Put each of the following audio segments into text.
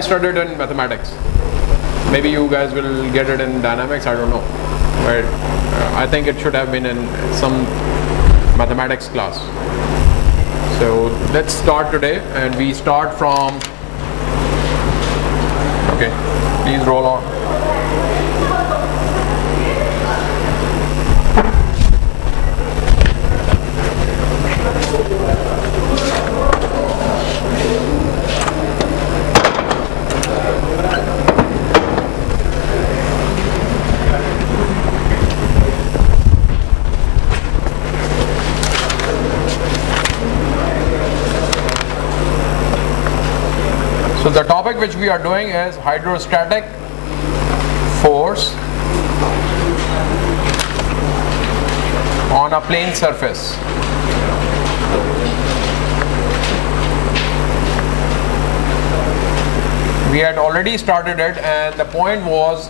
I studied in mathematics. Maybe you guys will get it in dynamics, I don't know. But I think it should have been in some mathematics class. So let's start today, and we start from, okay, please roll on. So the topic which we are doing is hydrostatic force on a plane surface. We had already started it, and the point was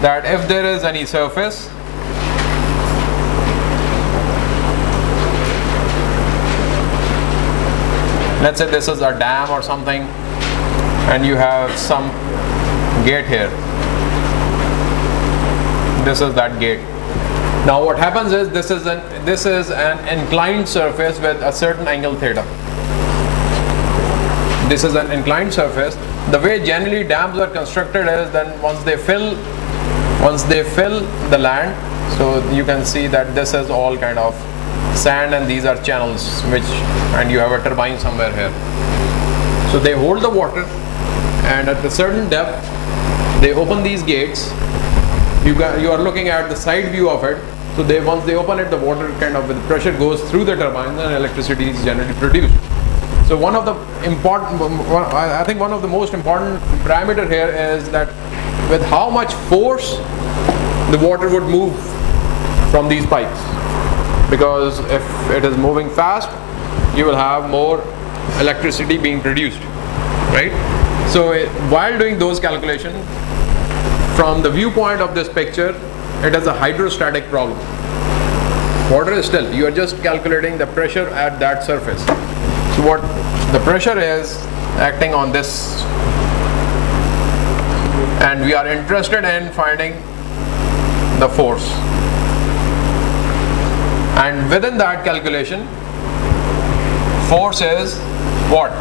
that if there is any surface, let's say this is a dam or something, and you have some gate here. This is that gate. Now what happens is this is an inclined surface with a certain angle theta. This is an inclined surface. The way generally dams are constructed is then once they fill the land, so you can see that this is all kind of sand and these are channels and you have a turbine somewhere here. So they hold the water, and at a certain depth they open these gates. You are looking at the side view of it. So once they open it, the water kind of with the pressure goes through the turbine and electricity is generally produced. So one of the most important parameter here is that with how much force the water would move from these pipes, because if it is moving fast, you will have more electricity being produced, right? So while doing those calculations, from the viewpoint of this picture, it is a hydrostatic problem. Water is still, you are just calculating the pressure at that surface. So what the pressure is acting on this, and we are interested in finding the force. And within that calculation, force is what?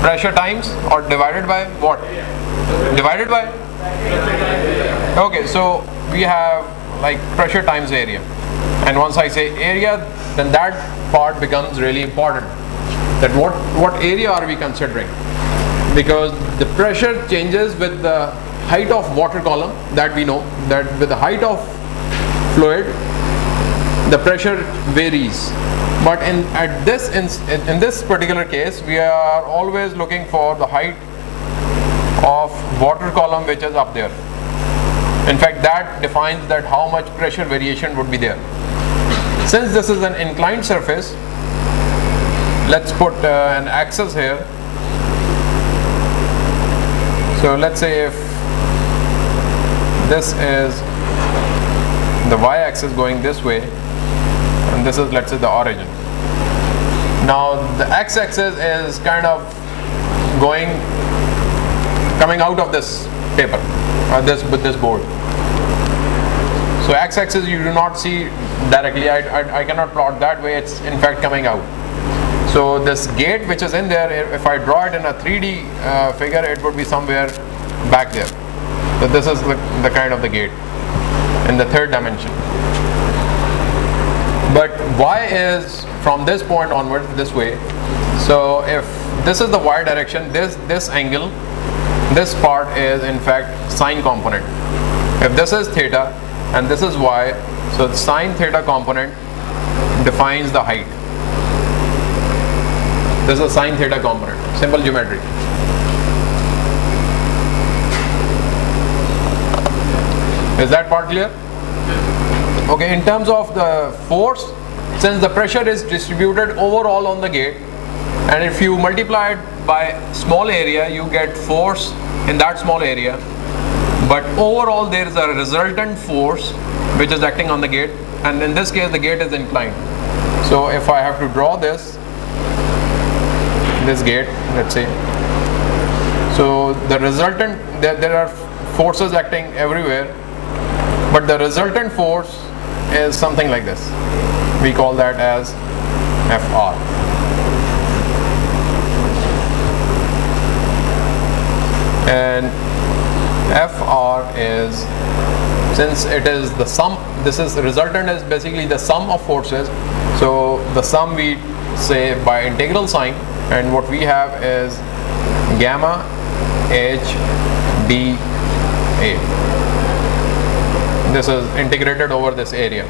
Pressure times or divided by what? Divided by? Okay, so we have like pressure times area. And once I say area, then that part becomes really important. That what area are we considering? Because the pressure changes with the height of water column, that we know, that with the height of fluid, the pressure varies. But in this particular case, we are always looking for the height of water column which is up there. In fact, that defines that how much pressure variation would be there. Since this is an inclined surface, let's put an axis here. So let's say if this is the y-axis going this way, and this is, let's say, the origin. Now the x-axis is kind of coming out of this paper, or with this board. So x-axis you do not see directly. I cannot plot that way. It's in fact coming out. So this gate which is in there, if I draw it in a 3D figure, it would be somewhere back there. So this is the kind of the gate in the third dimension. But y is from this point onward this way. So if this is the y direction, this angle, this part is in fact sine component. If this is theta and this is y, so the sine theta component defines the height. This is a sine theta component, simple geometry. Is that part clear? Okay, in terms of the force, since the pressure is distributed overall on the gate, and if you multiply it by small area, you get force in that small area, but overall there is a resultant force which is acting on the gate, and in this case the gate is inclined. So if I have to draw this this gate, let's say. So the resultant, there are forces acting everywhere, but the resultant force is something like this. We call that as Fr. And Fr is, since it is the sum, this is resultant is basically the sum of forces. So the sum we say by integral sign, and what we have is gamma h dA. This is integrated over this area.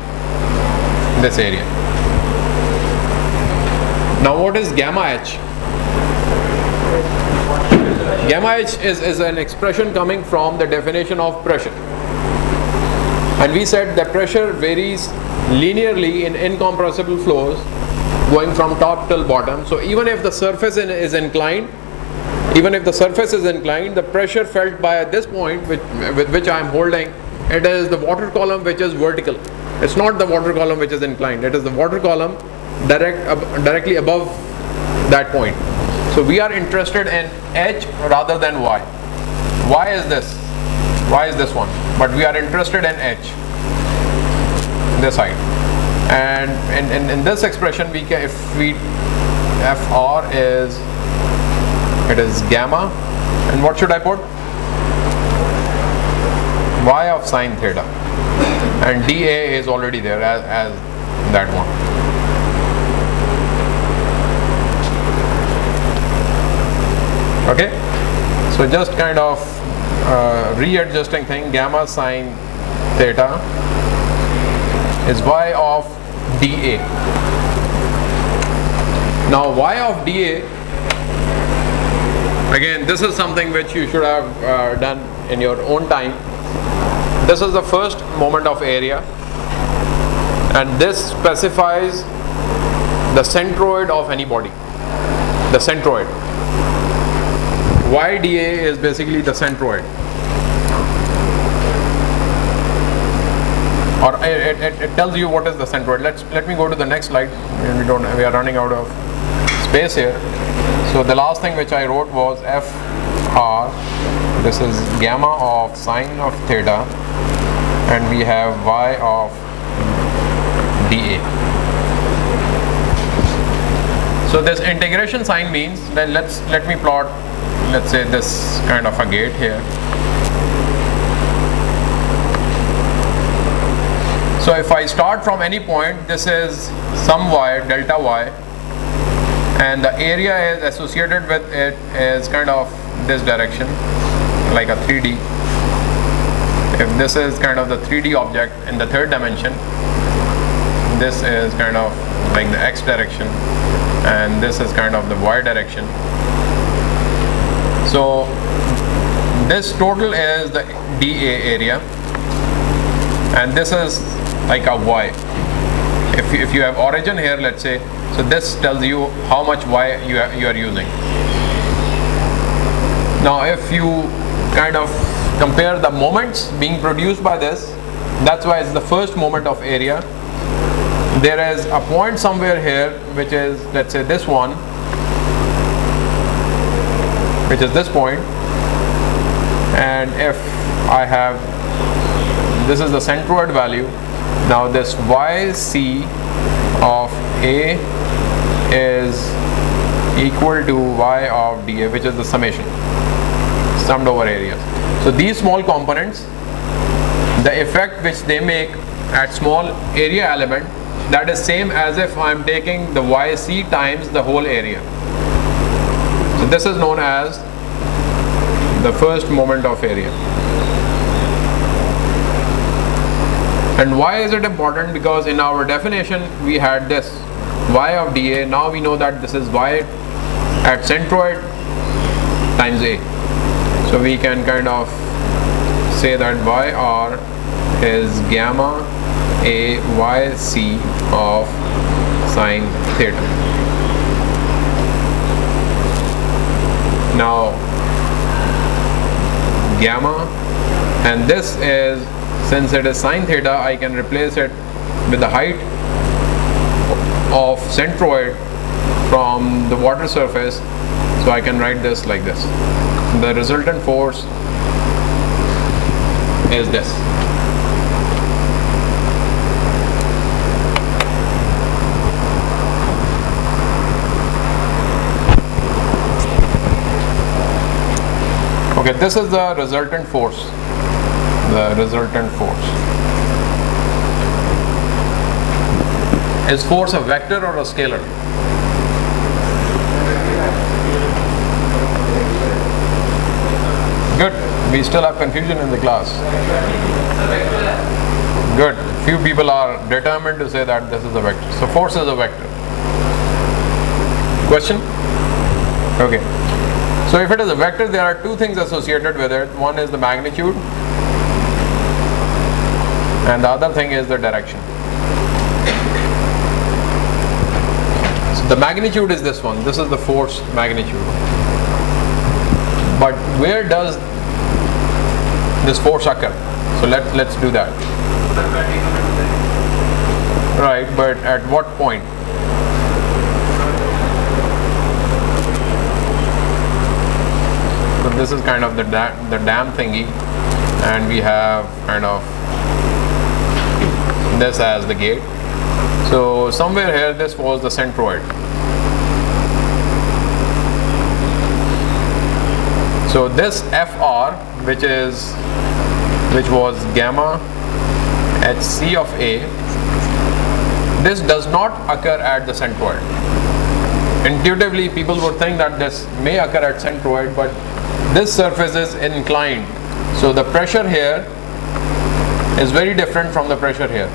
Now what is gamma h? Gamma h is an expression coming from the definition of pressure. And we said that pressure varies linearly in incompressible flows going from top till bottom. So even if the surface is inclined, the pressure felt by this point with which I am holding, it is the water column which is vertical. It's not the water column which is inclined. It is the water column directly above that point. So we are interested in H rather than Y. Why is this? Why is this one? But we are interested in H, this side. And in this expression, we can, if we Fr is, it is gamma, and what should I put? Y of sine theta, and dA is already there as that one. Okay, so just kind of readjusting thing. Gamma sine theta is Y of dA. Now Y of dA, again, this is something which you should have done in your own time. This is the first moment of area, and this specifies the centroid of any body. The centroid. YdA is basically the centroid, or it tells you what is the centroid. Let me go to the next slide. We are running out of space here. So the last thing which I wrote was Fr. This is gamma of sine of theta, and we have Y of dA. So this integration sign means that let me plot, let's say, this kind of a gate here. So if I start from any point, this is some y, delta y, and the area is associated with it is kind of this direction, like a 3D. If this is kind of the 3D object in the third dimension, this is kind of like the x direction, and this is kind of the y direction. So this total is the dA area, and this is like a y. If you have origin here, let's say, so this tells you how much y you are using. Now if you kind of compare the moments being produced by this, that's why it's the first moment of area. There is a point somewhere here which is, let's say, this one, which is this point, and if I have, this is the centroid value. Now this yc of A is equal to y of dA, which is the summation, summed over areas. So these small components, the effect which they make at small area element, that is same as if I am taking the yc times the whole area. So this is known as the first moment of area. And why is it important? Because in our definition we had this y of dA. Now we know that this is y at centroid times A. So we can kind of say that yr is gamma A yc of sine theta. Now gamma, and this is, since it is sine theta, I can replace it with the height of centroid from the water surface So I can write this like this. The resultant force is this. Okay, this is the resultant force. The resultant force. Is force a vector or a scalar? Good. We still have confusion in the class. Good. Few people are determined to say that this is a vector. So force is a vector. Question? Okay. So if it is a vector, there are two things associated with it. One is the magnitude, and the other thing is the direction. So the magnitude is this one. This is the force magnitude. But where does this force occur? So let's do that. Right, but at what point? So this is kind of the dam thingy, and we have kind of this as the gate. So somewhere here this was the centroid. So this FR, which was gamma HC of A, this does not occur at the centroid. Intuitively, people would think that this may occur at centroid, but this surface is inclined. So the pressure here is very different from the pressure here.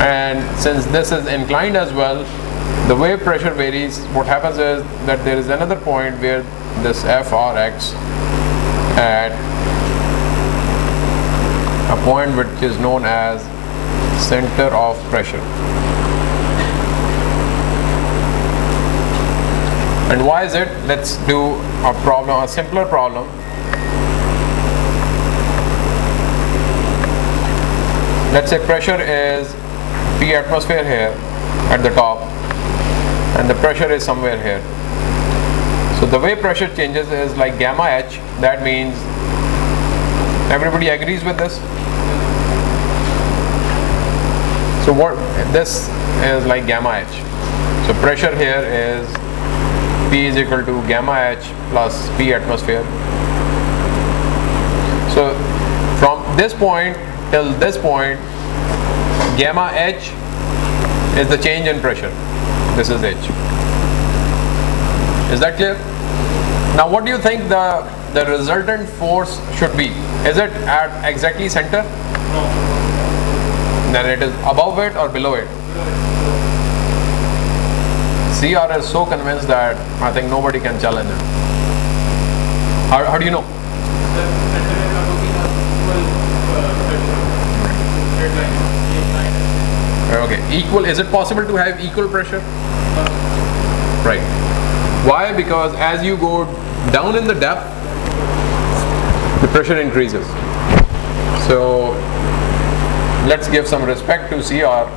And since this is inclined as well, the way pressure varies, what happens is that there is another point where this FR acts at a point which is known as center of pressure. And why is it? Let's do a problem, a simpler problem. Let's say pressure is P atmosphere here at the top, and the pressure is somewhere here. So the way pressure changes is like gamma H. That means, everybody agrees with this? So what this is like gamma H. So pressure here is P is equal to gamma H plus P atmosphere. So from this point till this point, gamma H is the change in pressure. This is H. Is that clear? Now what do you think the resultant force should be? Is it at exactly center? No. Then it is above it or below it? CR is so convinced that I think nobody can challenge him. How do you know? Okay, equal. Is it possible to have equal pressure? Right. Why? Because as you go down in the depth, the pressure increases. So let's give some respect to CR,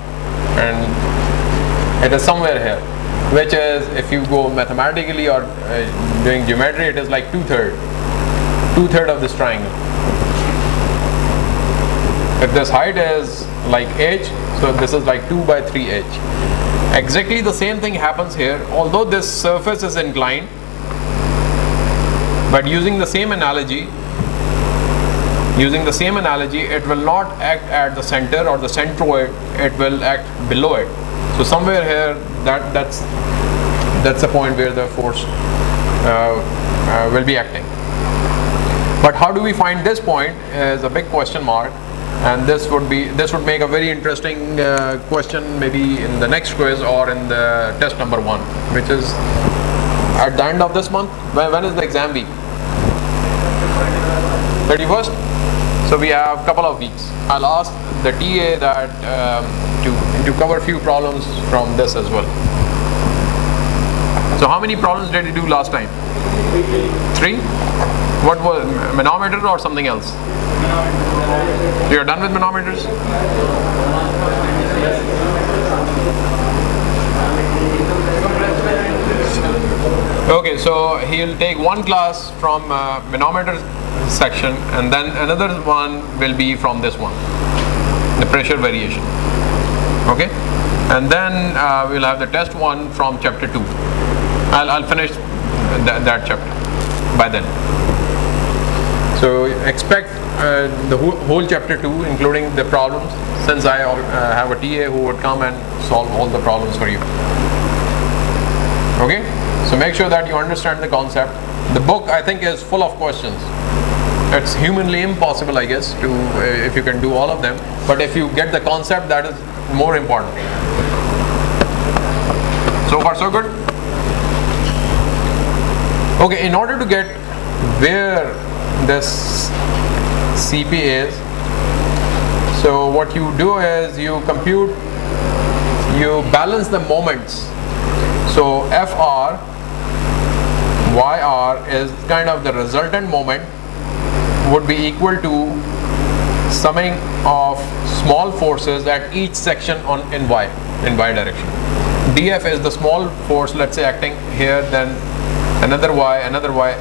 and it is somewhere here, which is, if you go mathematically or doing geometry, it is like two-third of this triangle. If this height is like h, so this is like 2 by 3h. Exactly the same thing happens here, although this surface is inclined, but using the same analogy, it will not act at the center or the centroid, it will act below it. So somewhere here, that's the point where the force will be acting. But how do we find this point is a big question mark, and this would make a very interesting question maybe in the next quiz or in the test number 1, which is at the end of this month. When is the exam week? 31st. So we have a couple of weeks. I'll ask the TA that to cover a few problems from this as well. So how many problems did you do last time? 3? What was manometer or something else? You're done with manometers? Okay, so he'll take one class from manometer section, and then another one will be from this one, the pressure variation. Okay, and then we'll have the test one from chapter 2. I'll finish that chapter by then. So expect the whole chapter 2, including the problems, since I have a TA who would come and solve all the problems for you. Okay, so make sure that you understand the concept. The book, I think, is full of questions. It's humanly impossible, I guess, to if you can do all of them, but if you get the concept, that is more important. So far so good? Okay, in order to get where this CP is, so what you do is you balance the moments. So FR, YR is kind of the resultant moment, would be equal to summing of small forces at each section in Y direction. DF is the small force, let's say, acting here, then another Y.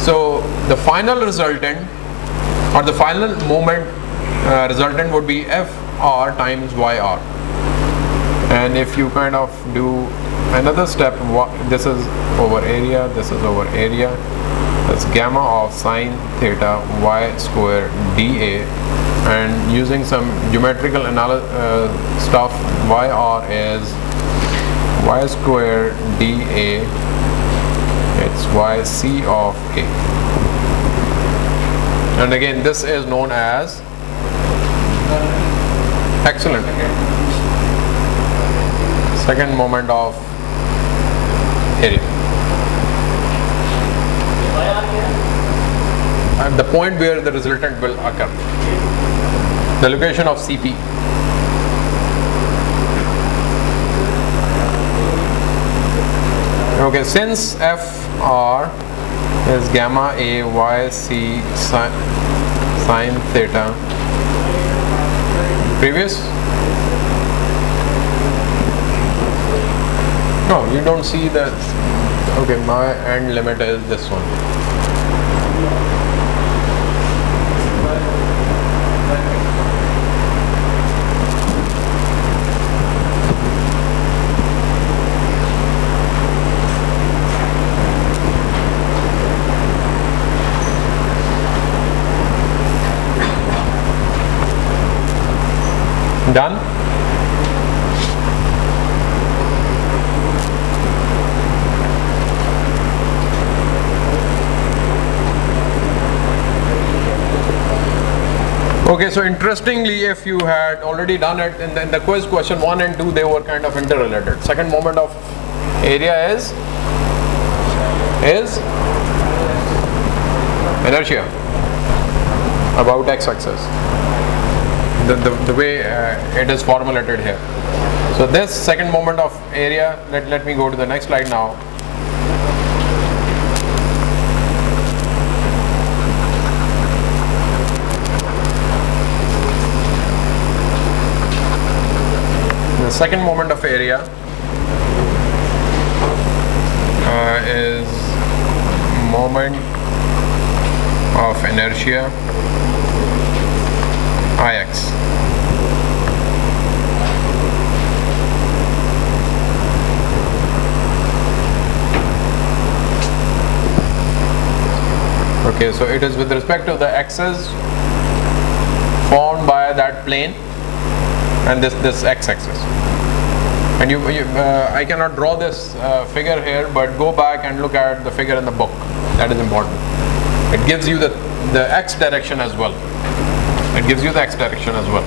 So the final resultant, or the final moment resultant, would be FR times YR. And if you kind of do another step, this is over area, this is over area, that's gamma of sine theta y square dA, and using some geometrical stuff, YR is y square dA, it's yc of k. And again, this is known as, excellent, second moment of area. At the point where the resultant will occur, the location of CP. Okay, since FR is gamma A y c sine theta, previous? No, you don't see that. Okay, my end limit is this one. Done? Okay, so interestingly, if you had already done it in the quiz, question 1 and 2, they were kind of interrelated. Second moment of area is inertia about x-axis. The way it is formulated here. So this second moment of area, let me go to the next slide now. The second moment of area is moment of inertia Ix. Okay, so it is with respect to the axis formed by that plane and this x-axis. And I cannot draw this figure here, but go back and look at the figure in the book. That is important. It gives you the x direction as well. It gives you the x direction as well.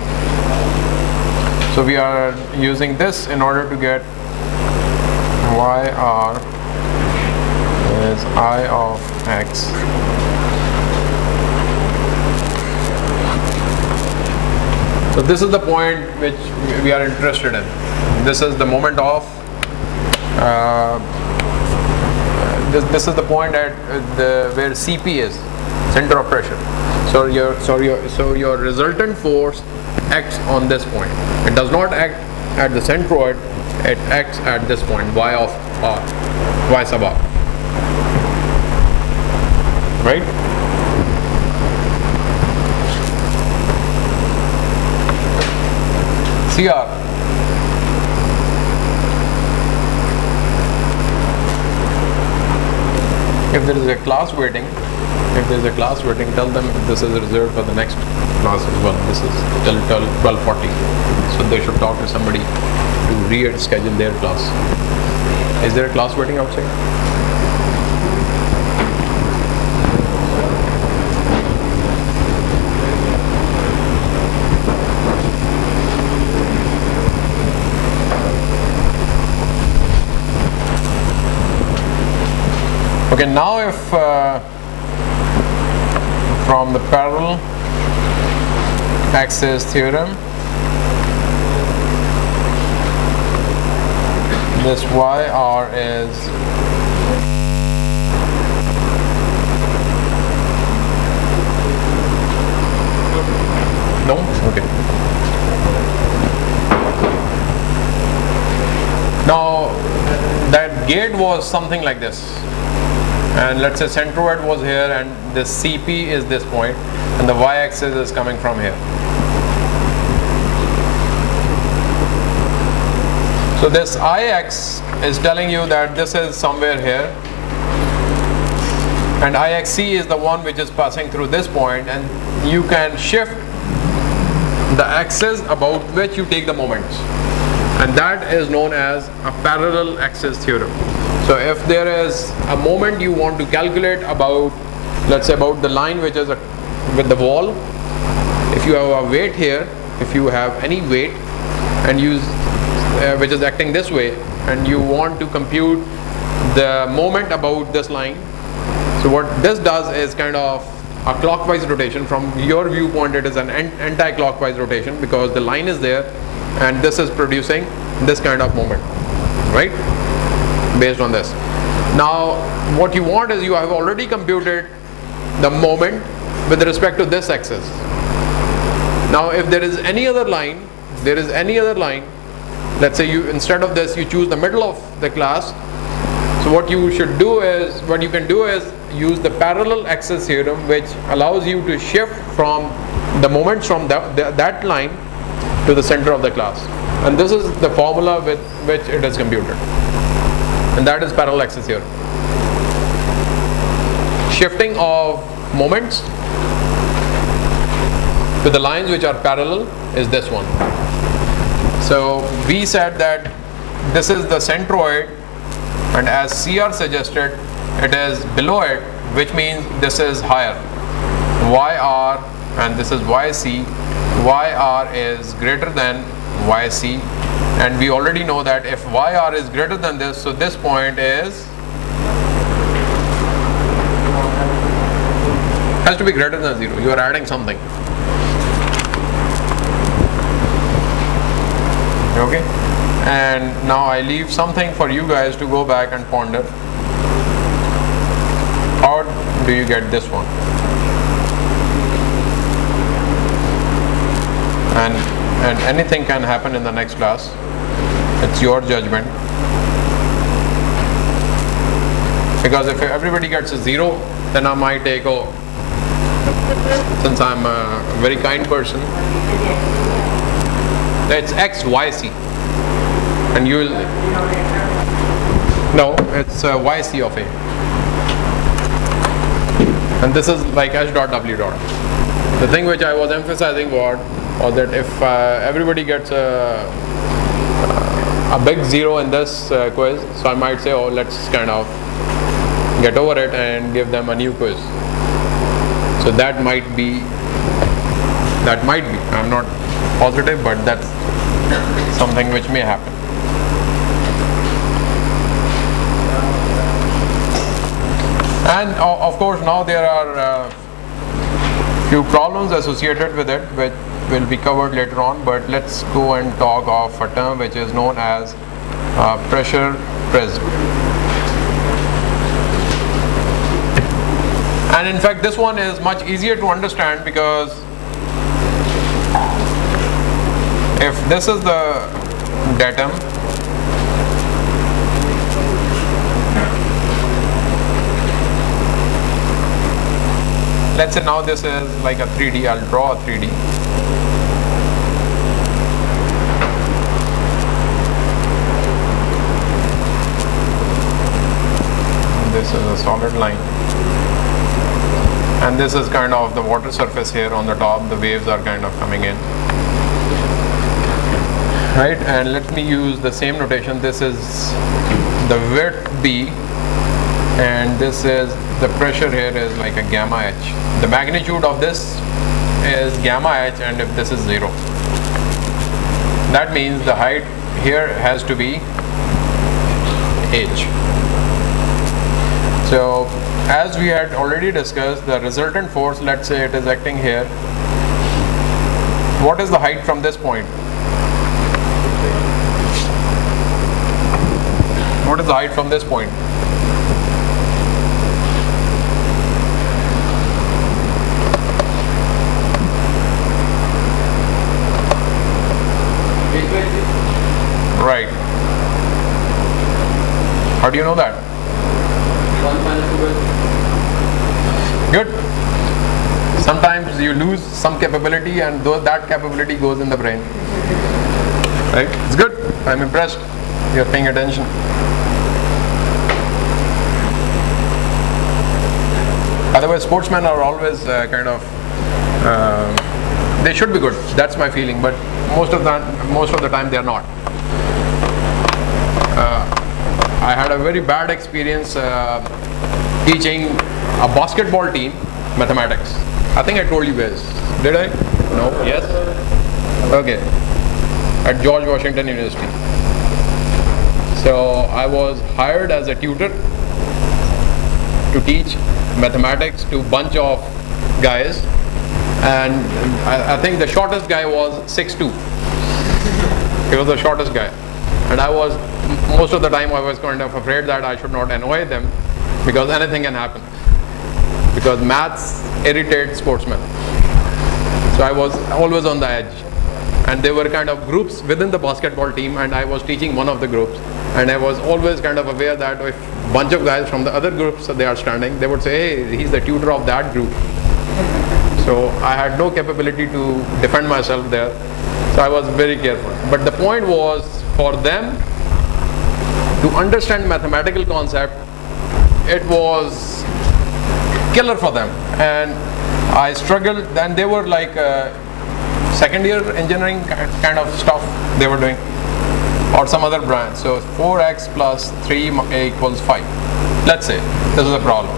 So we are using this in order to get YR is I of x. So this is the point which we are interested in. This is the moment of this is the point at where CP is, center of pressure. So your resultant force acts on this point. It does not act at the centroid. It acts at this point, y of r, y sub r. right? CR. If there is a class waiting, tell them this is reserved for the next class as well. This is till 12:40. So they should talk to somebody to reschedule their class. Is there a class waiting outside? Okay, now if from the parallel axis theorem, this YR is no? Okay. Now that gate was something like this. And let's say centroid was here and this CP is this point and the y-axis is coming from here. So this IX is telling you that this is somewhere here and IXC is the one which is passing through this point, and you can shift the axis about which you take the moments, and that is known as a parallel axis theorem. So if there is a moment you want to calculate about, let's say about the line which is with the wall, if you have a weight here, if you have any weight and use which is acting this way, and you want to compute the moment about this line, so what this does is kind of a clockwise rotation. From your viewpoint it is an anti-clockwise rotation because the line is there and this is producing this kind of moment, right? Based on this. Now what you want is, you have already computed the moment with respect to this axis. Now if there is any other line, let's say you, instead of this, you choose the middle of the class. So what you can do is use the parallel axis theorem, which allows you to shift from the moments from that line to the center of the class. And this is the formula with which it is computed. And that is parallel axis theorem. Shifting of moments to the lines which are parallel is this one. So we said that this is the centroid, and as CR suggested, it is below it, which means this is higher. YR and this is YC. YR is greater than YC, and we already know that if YR is greater than this, so this point has to be greater than 0. You are adding something. Okay, and now I leave something for you guys to go back and ponder. How do you get this one? And anything can happen in the next class. It's your judgment. Because if everybody gets a 0, then I might take, oh, since I'm a very kind person, it's XYC, and you will, no, it's YC of A, and this is like H dot W dot. The thing which I was emphasizing was that if everybody gets a big 0 in this quiz, so I might say, oh, let's kind of get over it and give them a new quiz. So that might be, I'm not positive, but that's something which may happen. And of course now there are few problems associated with it which will be covered later on, but let's go and talk of a term which is known as pressure prism. And in fact this one is much easier to understand, because if this is the datum, let's say now this is like a 3D. I'll draw a 3D. This is a solid line, and this is kind of the water surface here on the top. The waves are kind of coming in, right? And let me use the same notation. This is the width B, and this is the pressure here is like a gamma h. The magnitude of this is gamma h, and if this is 0, that means the height here has to be h. So as we had already discussed, the resultant force, let's say it is acting here. What is the height from this point? What is the height from this point? Right. How do you know that? Good. Sometimes you lose some capability, and that capability goes in the brain. Right? It's good. I'm impressed. You're paying attention. Otherwise, sportsmen are always kind of. They should be good. That's my feeling. But most of the time, they are not. I had a very bad experience teaching a basketball team mathematics. I think I told you guys. Did I? No? Yes? Okay. At George Washington University. So I was hired as a tutor to teach mathematics to a bunch of guys, and I think the shortest guy was 6'2". He was the shortest guy, and I was, most of the time I was kind of afraid that I should not annoy them, because anything can happen, because maths irritates sportsmen. So I was always on the edge, and there were kind of groups within the basketball team, and I was teaching one of the groups, and I was always kind of aware that if a bunch of guys from the other groups, they are standing, they would say, hey, he's the tutor of that group. So I had no capability to defend myself there, so I was very careful. But the point was for them to understand mathematical concept. It was killer for them, and I struggled. Then they were like second year engineering kind of stuff they were doing, or some other branch. So 4x plus 3 equals 5. Let's say this is a problem.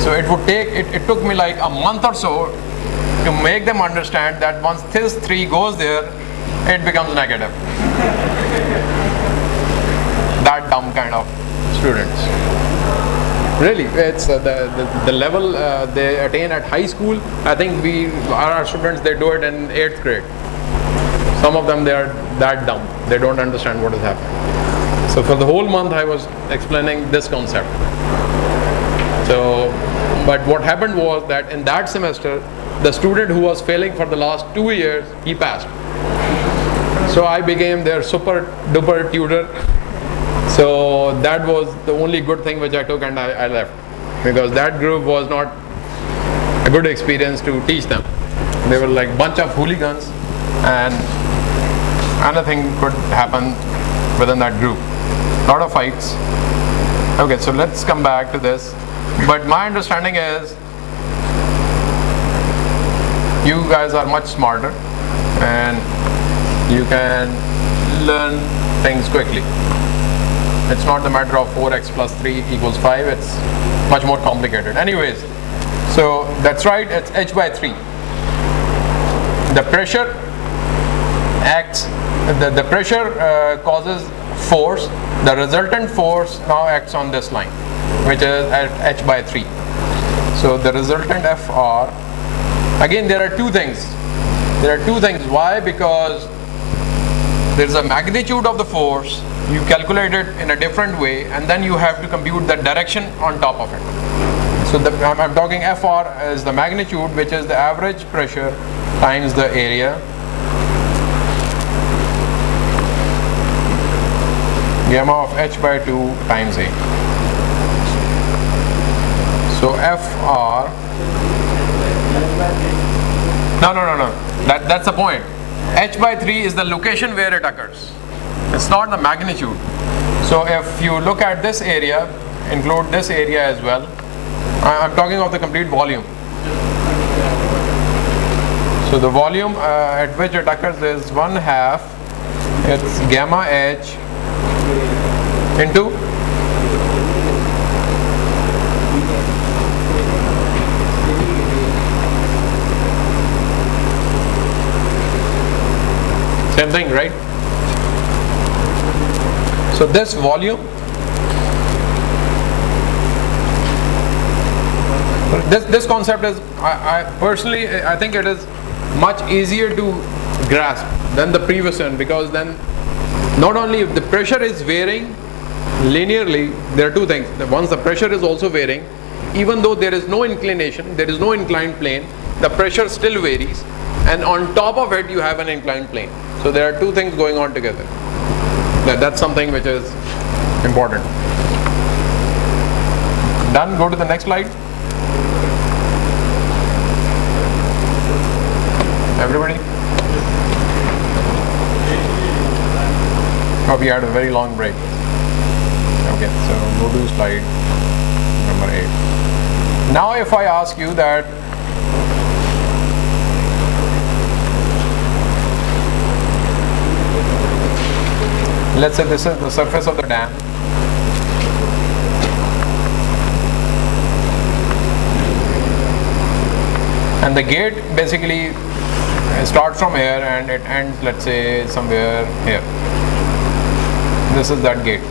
So it would take, it took me like a month or so to make them understand that once this 3 goes there, it becomes negative. That dumb kind of students. Really, it's the level they attain at high school. I think our students, they do it in 8th grade. Some of them, they are that dumb. They don't understand what is happening. So for the whole month, I was explaining this concept. So, but what happened was that in that semester, the student who was failing for the last 2 years, he passed. So I became their super duper tutor. So that was the only good thing which I took, and I left, because that group was not a good experience to teach them. They were like bunch of hooligans, and anything could happen within that group. Lot of fights. Okay, so let's come back to this. But my understanding is you guys are much smarter and you can learn things quickly. It's not the matter of 4x plus 3 equals 5, it's much more complicated. Anyways, so that's right, it's h by 3. The pressure acts, the pressure causes force, the resultant force now acts on this line, which is at h by 3. So the resultant Fr, again there are two things. Why? Because there's a magnitude of the force, you calculate it in a different way, and then you have to compute the direction on top of it. So I'm talking Fr as the magnitude, which is the average pressure times the area, gamma of h by 2 times A. So Fr No. That's the point. H by 3 is the location where it occurs. It's not the magnitude. So if you look at this area, include this area as well. I'm talking of the complete volume. So the volume at which it occurs is 1/2. It's gamma H into same thing, right? So this volume, this concept is, I personally, I think it is much easier to grasp than the previous one, because then not only if the pressure is varying linearly, there are two things. Once the pressure is also varying, even though there is no inclination, there is no inclined plane, the pressure still varies, and on top of it you have an inclined plane. So there are two things going on together. That's something which is important. Done. Go to the next slide. Everybody? Oh, we had a very long break. Okay, so go to slide number 8. Now if I ask you that let's say this is the surface of the dam, and the gate basically starts from here and it ends, let's say, somewhere here. This is that gate.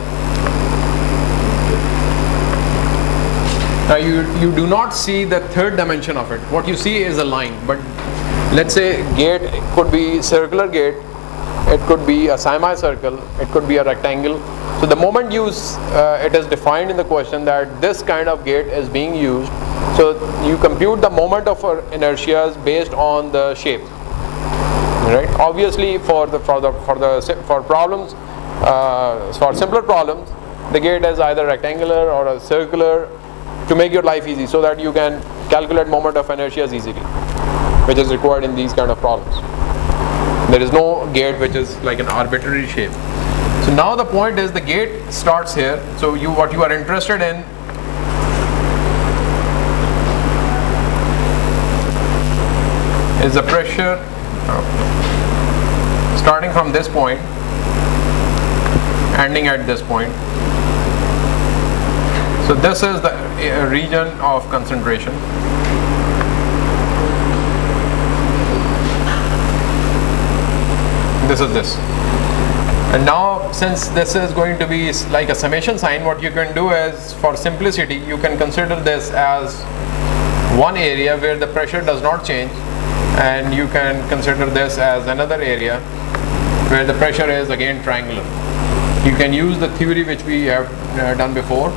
Now you do not see the third dimension of it. What you see is a line, but let's say gate could be circular gate, it could be a semicircle, it could be a rectangle. So the moment it is defined in the question that this kind of gate is being used, so you compute the moment of inertia based on the shape, right? Obviously for problems, for simpler problems, the gate is either rectangular or a circular, to make your life easy, so that you can calculate moment of inertia easily, which is required in these kind of problems. There is no gate which is like an arbitrary shape. So now the point is the gate starts here. So what you are interested in is the pressure starting from this point, ending at this point. So this is the region of concentration. This is this. And now since this is going to be like a summation sign, what you can do is, for simplicity, you can consider this as one area where the pressure does not change, and you can consider this as another area where the pressure is again triangular. You can use the theory which we have done before,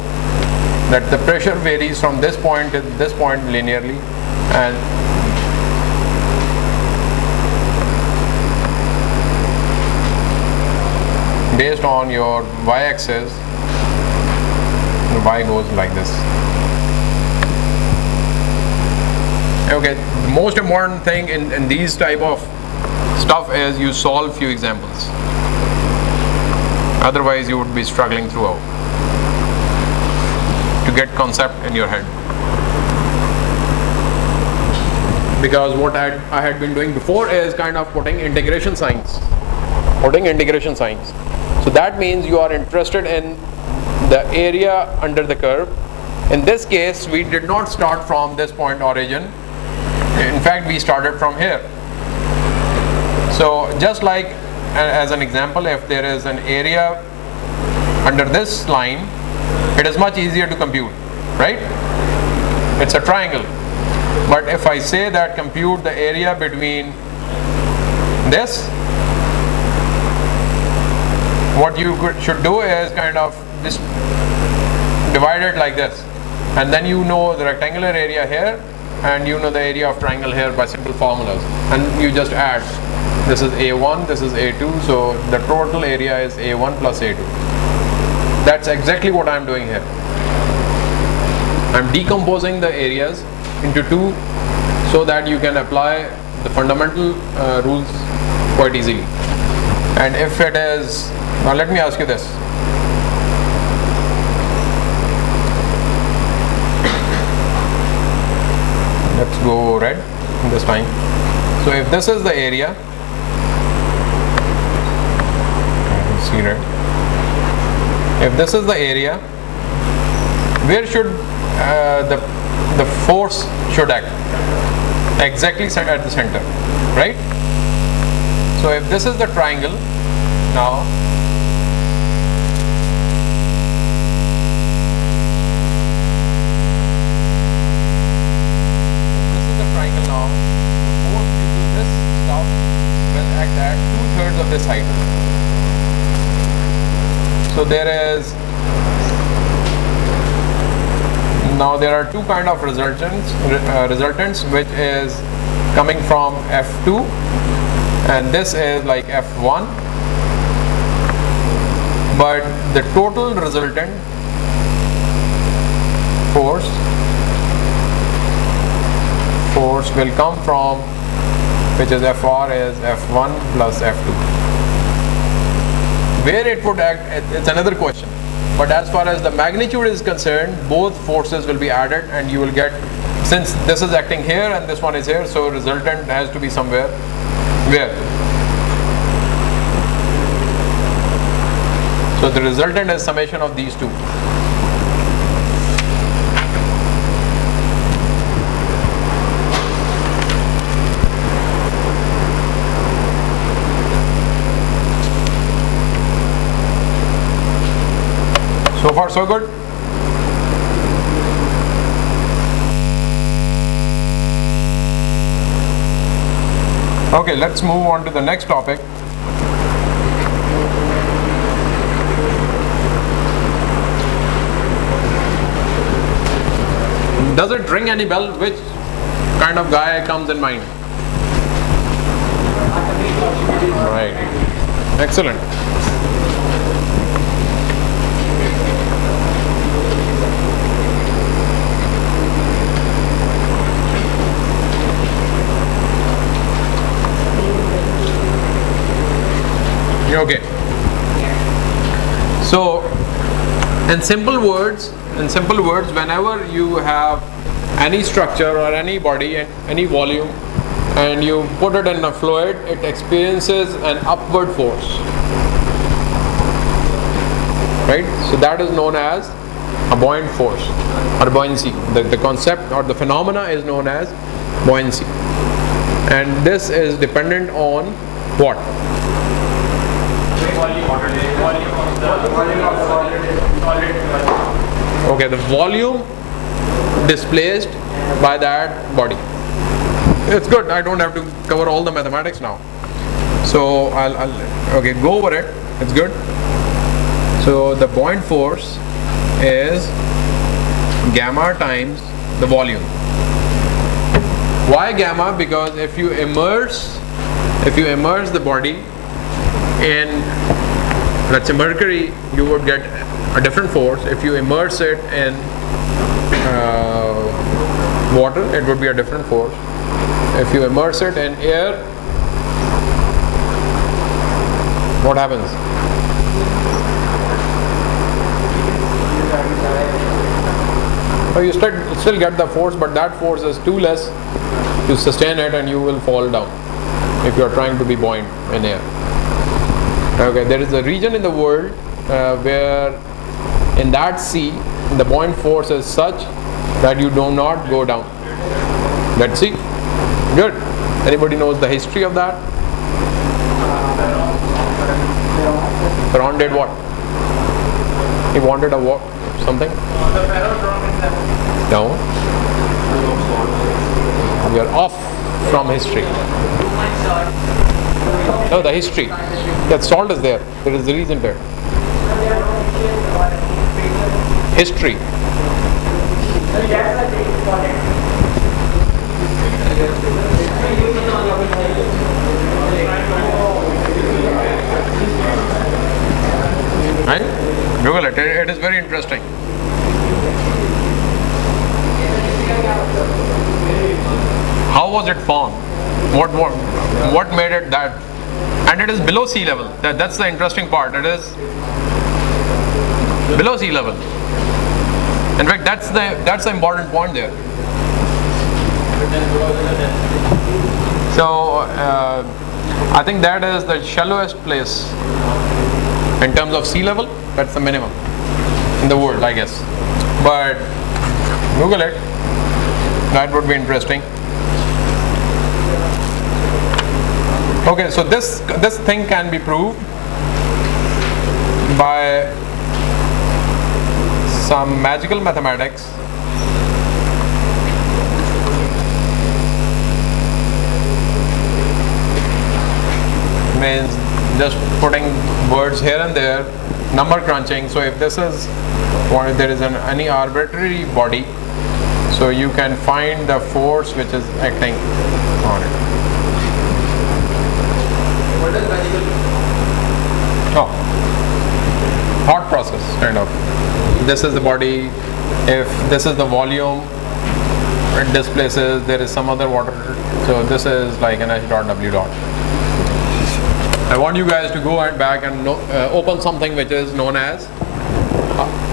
that the pressure varies from this point to this point linearly, and based on your y-axis, the y goes like this. Okay, the most important thing in these type of stuff is you solve few examples. Otherwise you would be struggling throughout to get concept in your head. Because what I had been doing before is kind of putting integration signs. So that means you are interested in the area under the curve. In this case, we did not start from this point origin. In fact, we started from here. So just like as an example, if there is an area under this line, it is much easier to compute, right? It's a triangle. But if I say that compute the area between this, what you should do is kind of just divide it like this, and then you know the rectangular area here and you know the area of triangle here by simple formulas, and you just add. This is A1, this is A2, so the total area is A1 plus A2. That's exactly what I'm doing here. I'm decomposing the areas into two so that you can apply the fundamental rules quite easily. And if it is, now let me ask you this. Let's go red this time. So if this is the area, see red. If this is the area, where should the force should act? Exactly at the center, right? So if this is the triangle, now the force due to this stuff will act at 2/3 of this height. So there are two kind of resultants which is coming from F2, and this is like F1, but the total resultant force will come from, which is FR, is F1 plus F2. Where it would act, it's another question. But as far as the magnitude is concerned, both forces will be added, and you will get, since this is acting here and this one is here, so resultant has to be somewhere. Where? So the resultant is summation of these two. So far so good? Okay, let's move on to the next topic. Does it ring any bell? Which kind of guy comes in mind? Right. Excellent. Okay. So, in simple words, whenever you have any structure or any body and any volume, and you put it in a fluid, it experiences an upward force, right? So that is known as a buoyant force or buoyancy. The concept or the phenomena is known as buoyancy, and this is dependent on what? Okay, the volume displaced by that body. It's good. I don't have to cover all the mathematics now. So I'll okay, go over it. It's good. So the buoyant force is gamma times the volume. Why gamma? Because if you immerse the body in, let's say, mercury, you would get a different force. If you immerse it in water, it would be a different force. If you immerse it in air, what happens? So you still get the force, but that force is too less to sustain it, and you will fall down if you are trying to be buoyant in air. Okay, there is a region in the world where in that sea the buoyant force is such that you do not go down. Let's see. Good. Anybody knows the history of that? Pharaoh did what? He wanted a what? Something? No. We are off from history. No, the history. That salt is there. There is a reason there. History. Right? Google it. It is very interesting. How was it formed? What made it that? And it is below sea level. That's the interesting part. It is below sea level. In fact, that's the important point there. So I think that is the shallowest place in terms of sea level. That's the minimum in the world, I guess. But Google it. That would be interesting. Okay, so this thing can be proved by some magical mathematics. Means just putting words here and there, number crunching. So if this is, or if there is any arbitrary body, so you can find the force which is acting on it. What is magical? Oh, thought process kind of. This is the body. If this is the volume, it displaces. There is some other water. So this is like an H dot W dot. I want you guys to go and back and open something which is known as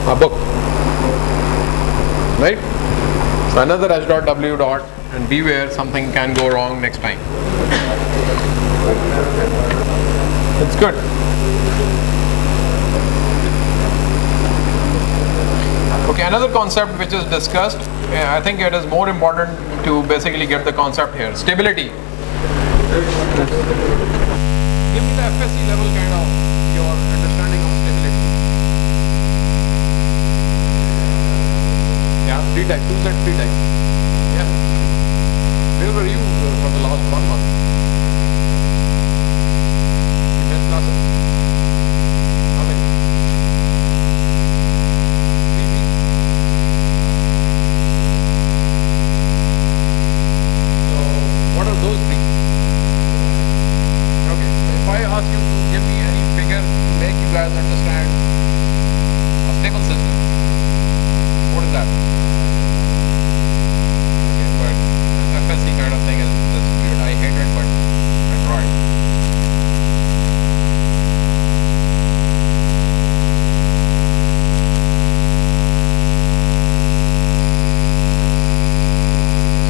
a book, right? So another H dot W dot, and beware, something can go wrong next time. It's good. Okay, another concept which is discussed, I think it is more important to basically get the concept here. Stability. Give me the FSC level kind of your understanding of stability. Yeah, 3 types, 2 sets, 3 types. Yeah. Where were you for the last 1 month? You missed classes? How many? 3 weeks. So, what are those 3? If I ask you to give me any figure to make you guys understand a stable system, what is that? Okay, but FSC kind of thing is this weird. I hate it, but I tried.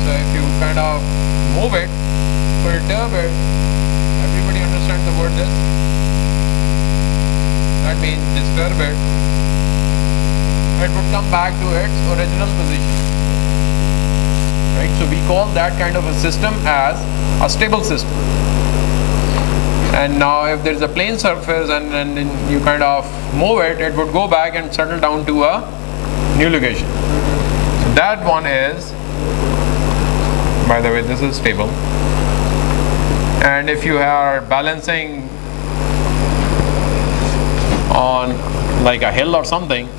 So if you kind of move it, perturb it, everybody understand the word this? That means disturb it. It would come back to its original position. Right? So we call that kind of a system as a stable system. And now if there is a plane surface and then you kind of move it, it would go back and settle down to a new location. So that one is, by the way, this is stable. And if you are balancing on like a hill or something,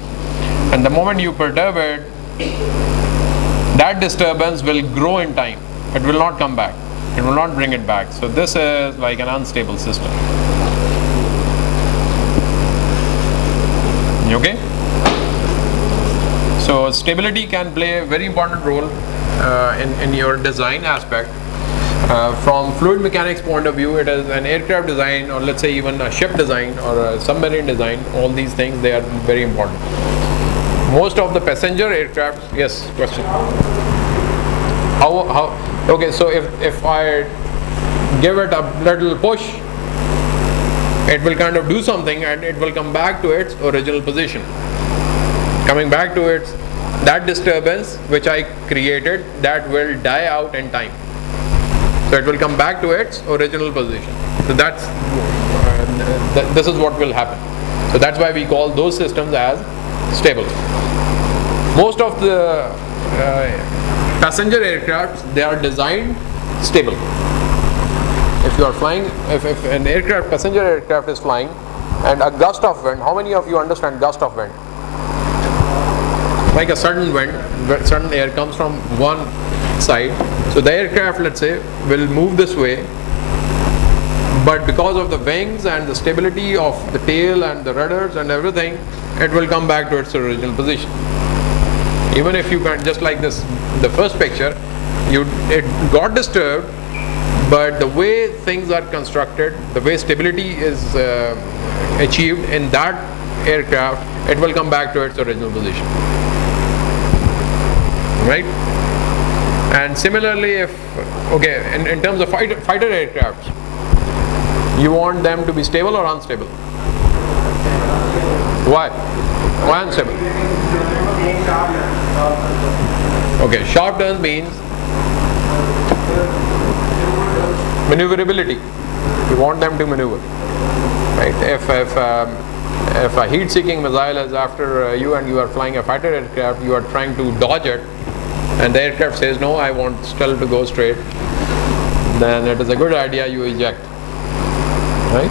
and the moment you perturb it, that disturbance will grow in time. It will not come back. It will not bring it back. So this is like an unstable system. Okay? So stability can play a very important role in your design aspect. From fluid mechanics point of view, it is an aircraft design, or let's say even a ship design or a submarine design. All these things, they are very important. Most of the passenger aircraft, yes, question. How? Okay, so if I give it a little push, it will kind of do something and it will come back to its original position. Coming back to its, that disturbance which I created, that will die out in time. So it will come back to its original position. So that's this is what will happen. So that's why we call those systems as stable. Most of the passenger aircraft, they are designed stable. If you are flying, if an aircraft, passenger aircraft is flying, and a gust of wind, how many of you understand gust of wind? Like a sudden wind, sudden air comes from one side. So the aircraft, let's say, will move this way, but because of the wings and the stability of the tail and the rudders and everything, it will come back to its original position. Even if you can, just like this, the first picture, it got disturbed, but the way things are constructed, the way stability is achieved in that aircraft, it will come back to its original position, right? And similarly, if in terms of fighter aircraft, you want them to be stable or unstable? Why unstable? Okay, sharp turns means maneuverability. You want them to maneuver, right? If a heat-seeking missile is after you and you are flying a fighter aircraft, you are trying to dodge it, and the aircraft says no, I want still to go straight, then it is a good idea you eject, right?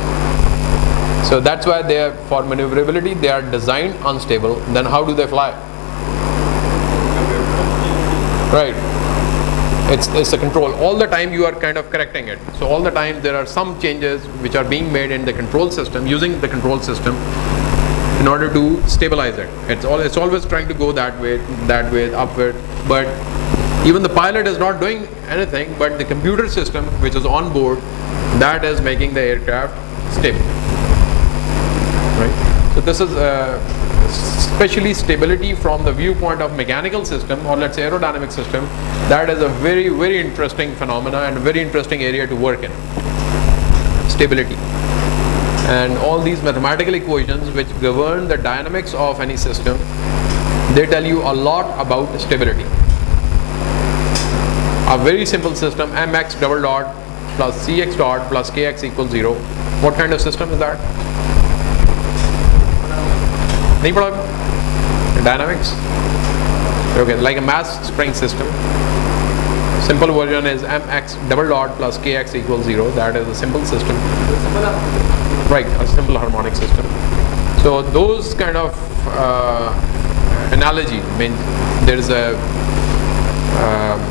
So that's why they are, for maneuverability, they are designed unstable. Then how do they fly? Right. It's a control. All the time you are kind of correcting it. So all the time there are some changes which are being made in the control system, using the control system in order to stabilize it. It's always trying to go that way, upward. But even the pilot is not doing anything, but the computer system which is on board, that is making the aircraft stable. Right? So this is especially stability from the viewpoint of mechanical system, or let's say aerodynamic system. That is a very, very interesting phenomena and a very interesting area to work in. Stability. And all these mathematical equations which govern the dynamics of any system, they tell you a lot about stability. A very simple system, mx double dot plus cx dot plus kx equals 0. What kind of system is that? नहीं पढ़ा dynamics? Okay, like a mass spring system. Simple version is mx double dot plus kx equals 0. That is a simple system. Right, a simple harmonic system. So those kind of analogy, I mean, there is a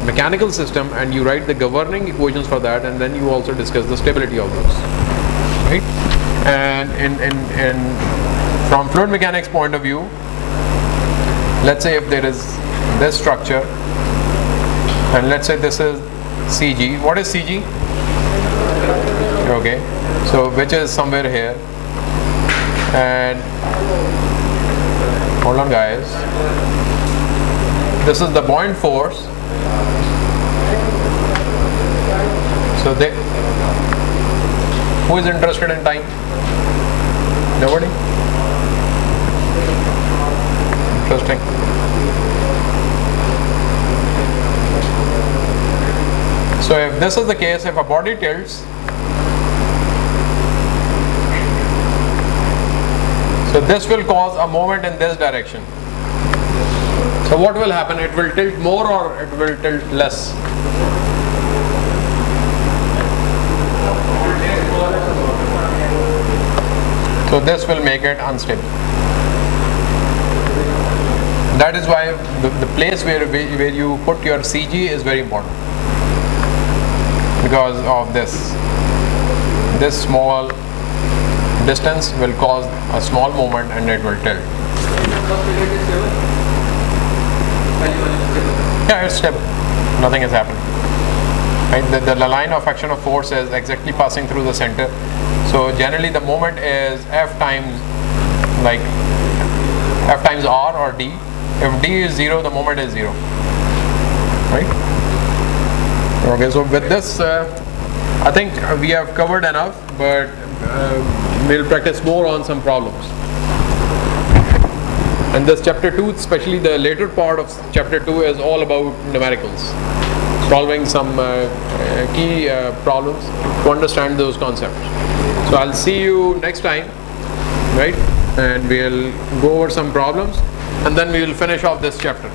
mechanical system and you write the governing equations for that, and then you also discuss the stability of those, right? And from fluid mechanics point of view, let's say if there is this structure, and let's say this is CG. What is CG? Okay, so which is somewhere here, and hold on guys, this is the buoyant force. So who is interested in time? Nobody? Interesting. So if this is the case, if a body tilts, so this will cause a moment in this direction. So what will happen? It will tilt more or it will tilt less? So this will make it unstable. That is why the place where you put your CG is very important, because of this small distance will cause a small movement and it will tilt. Yeah, it's stable. Nothing is happening. Right? The line of action of force is exactly passing through the center. So generally the moment is F times R or D. If D is 0, the moment is 0. Right? Okay, so with this, I think we have covered enough, but we'll practice more on some problems. And this chapter 2, especially the later part of chapter 2, is all about numericals, solving some key problems to understand those concepts. So I'll see you next time, right? And we'll go over some problems, and then we will finish off this chapter.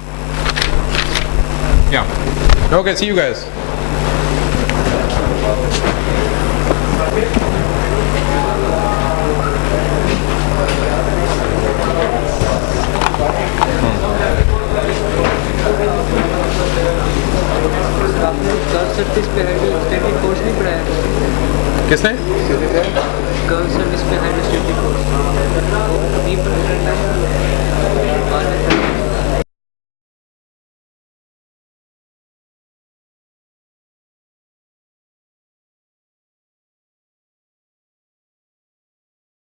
Yeah. Okay, see you guys. Service पे hydrostatic force नहीं पढ़ाया किसने? Curve service पे hydrostatic force नहीं पढ़ाया